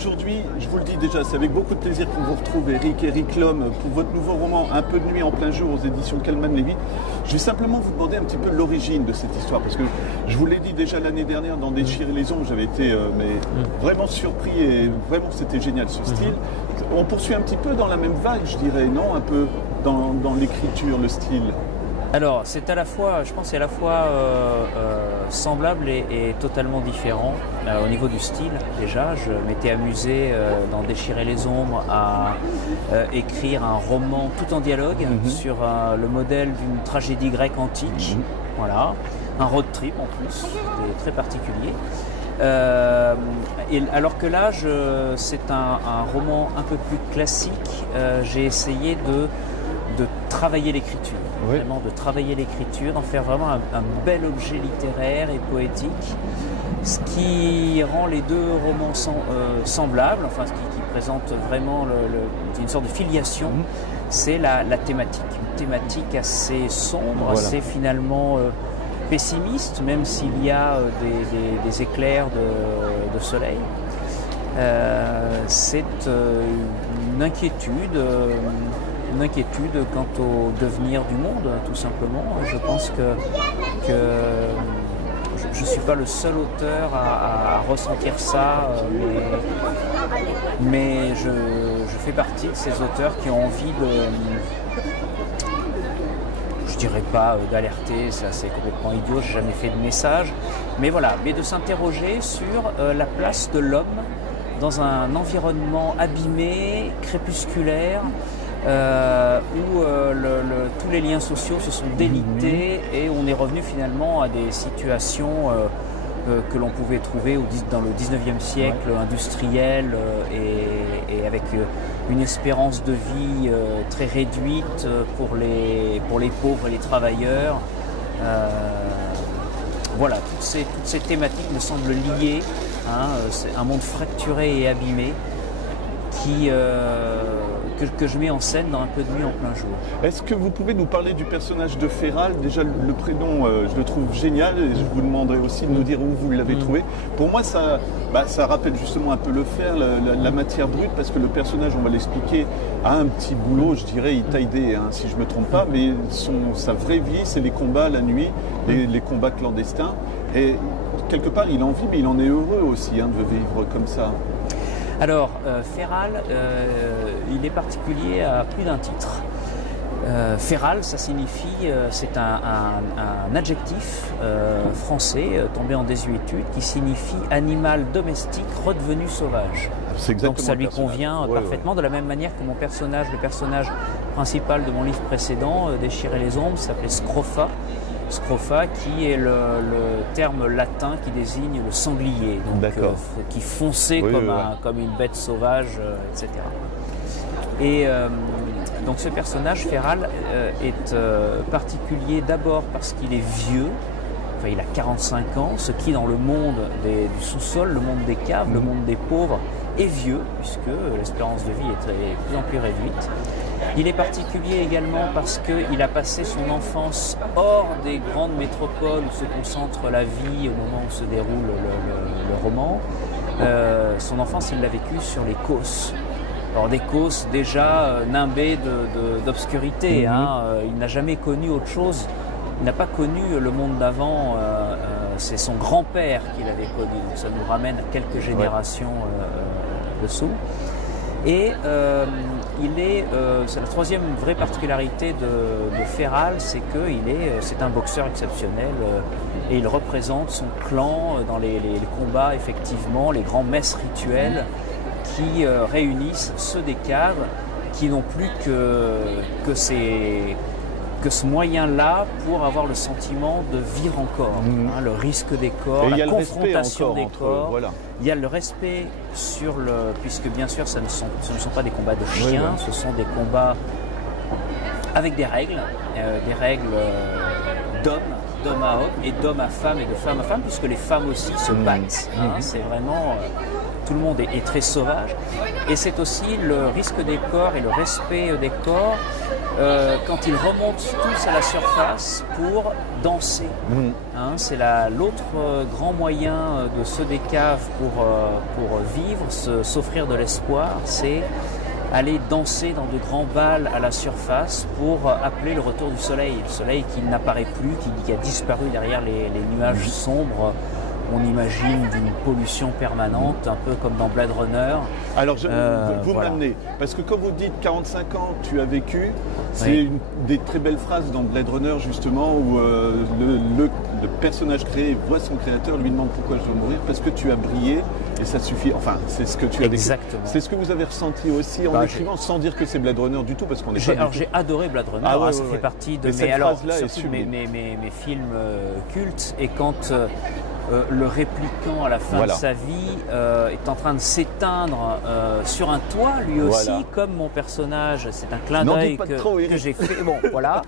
aujourd'hui, je vous le dis déjà, c'est avec beaucoup de plaisir qu'on vous retrouve, Eric Lhomme, pour votre nouveau roman Un peu de nuit en plein jour aux éditions Calman Lévy. Je vais simplement vous demander un petit peu l'origine de cette histoire, parce que je vous l'ai dit déjà l'année dernière dans Déchirer les ombres, j'avais été vraiment surpris et vraiment c'était génial ce style. On poursuit un petit peu dans la même vague, je dirais, non? Un peu dans l'écriture, le style. Alors, c'est à la fois, je pense, c'est à la fois semblable et totalement différent. Au niveau du style, déjà, je m'étais amusé dans Déchirer les ombres à écrire un roman tout en dialogue sur le modèle d'une tragédie grecque antique. Voilà, un road trip en plus, c'était très particulier. Alors que là, c'est un roman un peu plus classique. J'ai essayé de travailler l'écriture, vraiment de travailler l'écriture, d'en faire vraiment un bel objet littéraire et poétique, ce qui rend les deux romans semblables, enfin ce qui présente vraiment une sorte de filiation, c'est la thématique, une thématique assez sombre, assez finalement pessimiste, même s'il y a des éclairs de soleil. C'est une inquiétude quant au devenir du monde, tout simplement. Je pense que je ne suis pas le seul auteur à ressentir ça, mais je fais partie de ces auteurs qui ont envie je dirais pas d'alerter, ça c'est complètement idiot, j'ai jamais fait de message, mais voilà, mais de s'interroger sur la place de l'homme dans un environnement abîmé, crépusculaire, où tous les liens sociaux se sont délités et on est revenu finalement à des situations que l'on pouvait trouver dans le 19e siècle industriel et avec une espérance de vie très réduite pour les pauvres et les travailleurs. Voilà, toutes ces thématiques me semblent liées. C'est un monde fracturé et abîmé que je mets en scène dans Un peu de nuit en plein jour. Est-ce que vous pouvez nous parler du personnage de Féral? Déjà, le prénom, je le trouve génial et je vous demanderai aussi de nous dire où vous l'avez trouvé. Pour moi, ça rappelle justement un peu le fer, la matière brute, parce que le personnage, on va l'expliquer, a un petit boulot, je dirais, il taille des, si je ne me trompe pas, mais sa vraie vie, c'est les combats la nuit, les combats clandestins. Et quelque part, il en vit, mais il en est heureux aussi de vivre comme ça. Alors, Féral, il est particulier à plus d'un titre. Féral, ça signifie, c'est un adjectif français tombé en désuétude qui signifie animal domestique redevenu sauvage. Donc ça lui convient parfaitement, de la même manière que le personnage principal de mon livre précédent, Déchirer les ombres, s'appelait Scrofa. Scrofa, qui est le terme latin qui désigne le sanglier, donc, qui fonçait comme une bête sauvage, etc. Et donc ce personnage, Féral, est particulier d'abord parce qu'il est vieux, il a 45 ans, ce qui dans le monde du sous-sol, le monde des caves, le monde des pauvres, est vieux, puisque l'espérance de vie est de plus en plus réduite. Il est particulier également parce qu'il a passé son enfance hors des grandes métropoles où se concentre la vie au moment où se déroule le roman. Son enfance, il l'a vécue sur les causses. Alors des causses déjà nimbées d'obscurité. Il n'a jamais connu autre chose. Il n'a pas connu le monde d'avant. C'est son grand-père qui l'avait connu. Donc ça nous ramène à quelques générations dessous. Et c'est la troisième vraie particularité de Féral, c'est c'est un boxeur exceptionnel et il représente son clan dans les combats, effectivement, les grands messes rituels qui réunissent ceux des caves qui n'ont plus que ce moyen-là pour avoir le sentiment de vivre encore, le risque des corps, la confrontation des corps. Il y a le respect puisque bien sûr ce ne sont pas des combats de chiens, ce sont des combats avec des règles d'homme à homme et d'homme à femme et de femme à femme, puisque les femmes aussi se battent. C'est vraiment tout le monde est très sauvage. Et c'est aussi le risque des corps et le respect des corps quand ils remontent tous à la surface pour danser. Hein, c'est l'autre grand moyen de ceux des caves pour vivre, s'offrir de l'espoir, c'est aller danser dans de grands bals à la surface pour appeler le retour du soleil. Le soleil qui n'apparaît plus, qui a disparu derrière les nuages sombres. On imagine d'une pollution permanente, un peu comme dans Blade Runner. Alors, vous voilà. m'amenez, parce que quand vous dites 45 ans, tu as vécu, c'est une des très belles phrases dans Blade Runner, justement, où le personnage créé voit son créateur, lui demande pourquoi je dois mourir, parce que tu as brillé, et ça suffit. Enfin, c'est ce que tu as décrit. Exactement. C'est ce que vous avez ressenti aussi en écrivant, sans dire que c'est Blade Runner du tout, parce qu'on est pas. Alors, j'ai adoré Blade Runner, ça fait partie de mes films cultes, et quand le répliquant à la fin de sa vie est en train de s'éteindre sur un toit, lui aussi, comme mon personnage, c'est un clin d'œil que j'ai fait. Bon, voilà.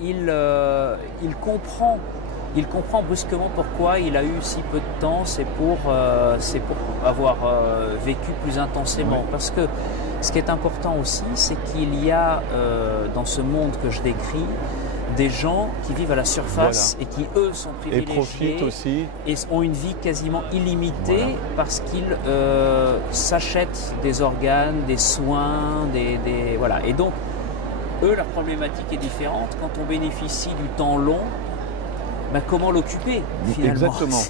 Il comprend brusquement pourquoi il a eu si peu de temps, c'est pour avoir vécu plus intensément. Parce que ce qui est important aussi, c'est qu'il y a dans ce monde que je décris, des gens qui vivent à la surface et qui, eux, sont privilégiés et profitent aussi. Et ont une vie quasiment illimitée parce qu'ils s'achètent des organes, des soins, voilà. Et donc, eux, leur problématique est différente. Quand on bénéficie du temps long, comment l'occuper finalement? Exactement.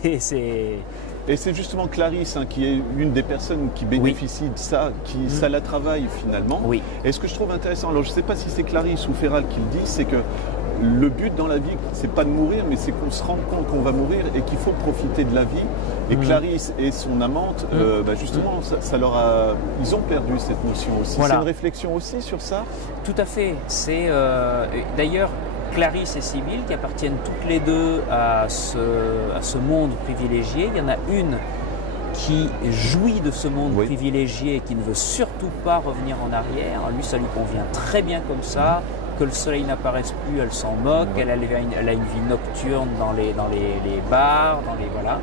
Et c'est justement Clarisse qui est une des personnes qui bénéficie de ça, qui ça la travaille finalement. Oui. Et ce que je trouve intéressant, alors je ne sais pas si c'est Clarisse ou Féral qui le dit, c'est que le but dans la vie, c'est pas de mourir, mais c'est qu'on se rende compte qu'on va mourir et qu'il faut profiter de la vie. Et Clarisse et son amante, justement, ça leur a, ils ont perdu cette notion aussi. Voilà. C'est une réflexion aussi sur ça? Tout à fait. C'est d'ailleurs Clarisse et Sibylle qui appartiennent toutes les deux à ce monde privilégié. Il y en a une qui jouit de ce monde privilégié et qui ne veut surtout pas revenir en arrière. Lui, ça lui convient très bien comme ça. Que le soleil n'apparaisse plus, elle s'en moque. Elle a une vie nocturne dans les bars, voilà.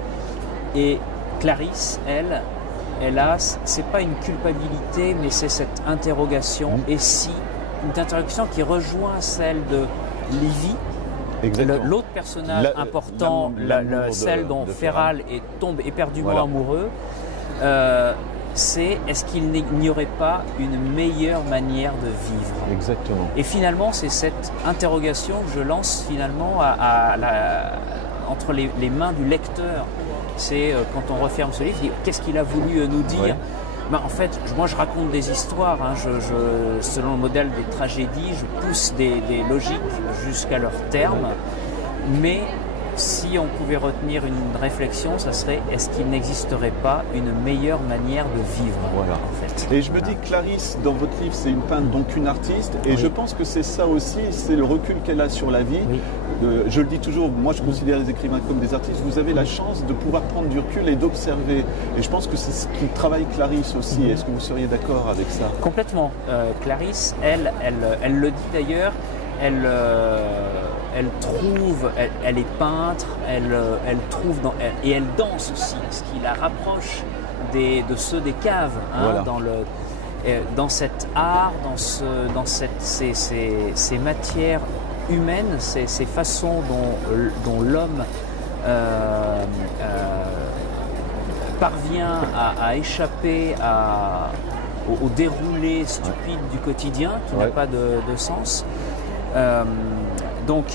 Et Clarisse, elle a, c'est pas une culpabilité, mais c'est cette interrogation. Et si, une interrogation qui rejoint celle de Livy, l'autre personnage important, celle dont Féral tombe éperdument amoureux, c'est est-ce qu'il n'y aurait pas une meilleure manière de vivre? Exactement. Et finalement, c'est cette interrogation que je lance finalement entre les mains du lecteur. C'est quand on referme ce livre, qu'est-ce qu'il a voulu nous dire? En fait, moi je raconte des histoires, selon le modèle des tragédies, je pousse des logiques jusqu'à leur terme, mais si on pouvait retenir une réflexion, ça serait est-ce qu'il n'existerait pas une meilleure manière de vivre en fait. Et je me dis que Clarisse, dans votre livre, c'est une peintre, donc une artiste, et je pense que c'est ça aussi, c'est le recul qu'elle a sur la vie. Je le dis toujours, moi je considère les écrivains comme des artistes, vous avez la chance de pouvoir prendre du recul et d'observer. Et je pense que c'est ce qui travaille Clarisse aussi. Est-ce que vous seriez d'accord avec ça? Complètement. Clarisse, elle le dit d'ailleurs, elle trouve, elle est peintre, elle trouve et elle danse aussi, ce qui la rapproche de ceux des caves, dans cet art, dans ces matières humaines, ces façons dont l'homme parvient à échapper au déroulé stupide du quotidien qui n'a pas de sens. Donc,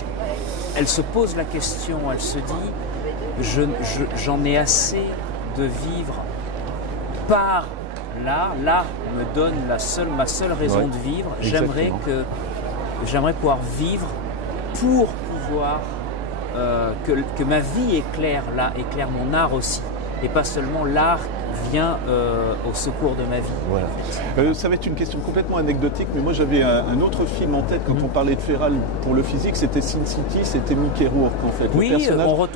elle se pose la question, elle se dit, j'en ai assez de vivre par l'art. L'art me donne ma seule raison de vivre. J'aimerais pouvoir vivre pour pouvoir que ma vie éclaire mon art aussi. Et pas seulement l'art vient au secours de ma vie. Ça va être une question complètement anecdotique, mais moi j'avais un autre film en tête quand on parlait de Féral pour le physique, c'était Sin City, c'était Mickey Rourke en fait. Oui,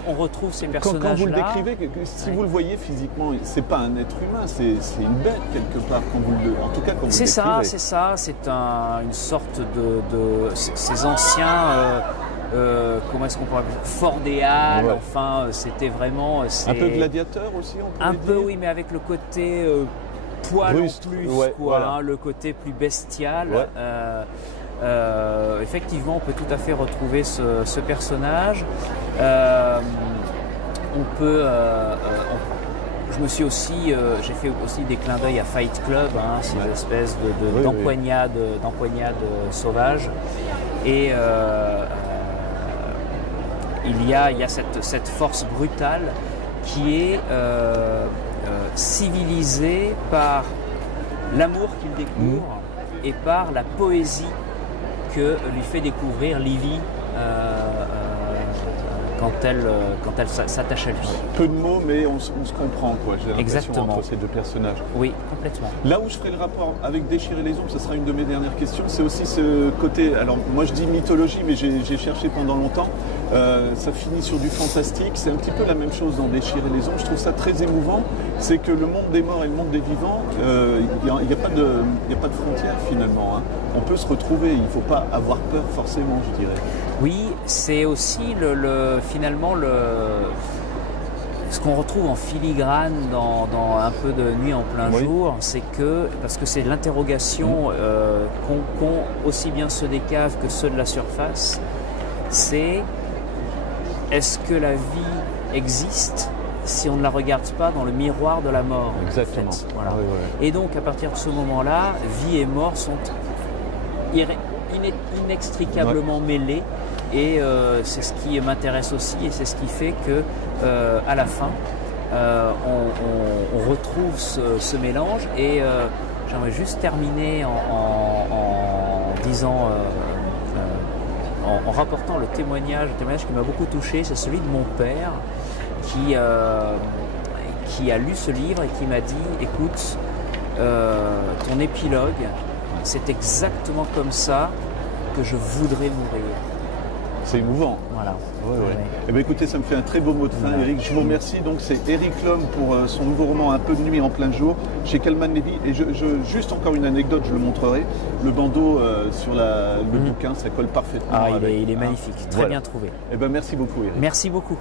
on retrouve ces personnages-là. Quand vous le décrivez, si vous le voyez physiquement, c'est pas un être humain, c'est une bête quelque part, en tout cas quand vous le décrivez. C'est ça, c'est une sorte de ces anciens comment est-ce qu'on pourrait appeler ça, Fort des Halles, Ouais. enfin c'était vraiment... Un peu gladiateur aussi, on peut Un peu dire. oui, mais avec le côté poil Rustre, en plus, ouais, quoi, voilà. hein, le côté plus bestial. Ouais. Effectivement, on peut tout à fait retrouver ce personnage. Je me suis aussi, j'ai fait aussi des clins d'œil à Fight Club, hein, ces Ouais. espèces Oui, d'empoignades sauvages. Et il y a cette force brutale qui est civilisée par l'amour qu'il découvre et par la poésie que lui fait découvrir Lily quand elle s'attache à lui. Peu de mots, mais on se comprend, quoi. J'ai l'impression Exactement. entre ces deux personnages. Oui, complètement. Là où je ferai le rapport avec Déchirer les ombres, ce sera une de mes dernières questions, c'est aussi ce côté, alors moi je dis mythologie, mais j'ai cherché pendant longtemps, ça finit sur du fantastique, c'est un petit peu la même chose dans Déchirer les ombres, je trouve ça très émouvant, c'est que le monde des morts et le monde des vivants, il n'y a pas de frontières finalement, hein. On peut se retrouver, il ne faut pas avoir peur forcément, je dirais. Oui, c'est aussi finalement ce qu'on retrouve en filigrane dans un peu de Nuit en plein jour, c'est que, parce que c'est l'interrogation qu'ont aussi bien ceux des caves que ceux de la surface, c'est est-ce que la vie existe si on ne la regarde pas dans le miroir de la mort? Exactement. En fait. Voilà. Ouais, ouais. Et donc à partir de ce moment-là, vie et mort sont inextricablement mêlés. Et c'est ce qui m'intéresse aussi et c'est ce qui fait que à la fin on retrouve ce mélange et j'aimerais juste terminer en disant en rapportant le témoignage qui m'a beaucoup touché, c'est celui de mon père qui a lu ce livre et qui m'a dit écoute, ton épilogue, c'est exactement comme ça que je voudrais mourir. C'est émouvant. Voilà. Ouais, ouais. Eh bien, écoutez, ça me fait un très beau mot de fin, Eric. Je vous remercie. Donc, c'est Eric Lhomme pour son nouveau roman Un peu de nuit en plein jour chez Calman Levy. Et juste encore une anecdote, je le montrerai. Le bandeau sur le bouquin, ça colle parfaitement. Il est magnifique, très bien trouvé. Eh bien, merci beaucoup, Eric. Merci beaucoup.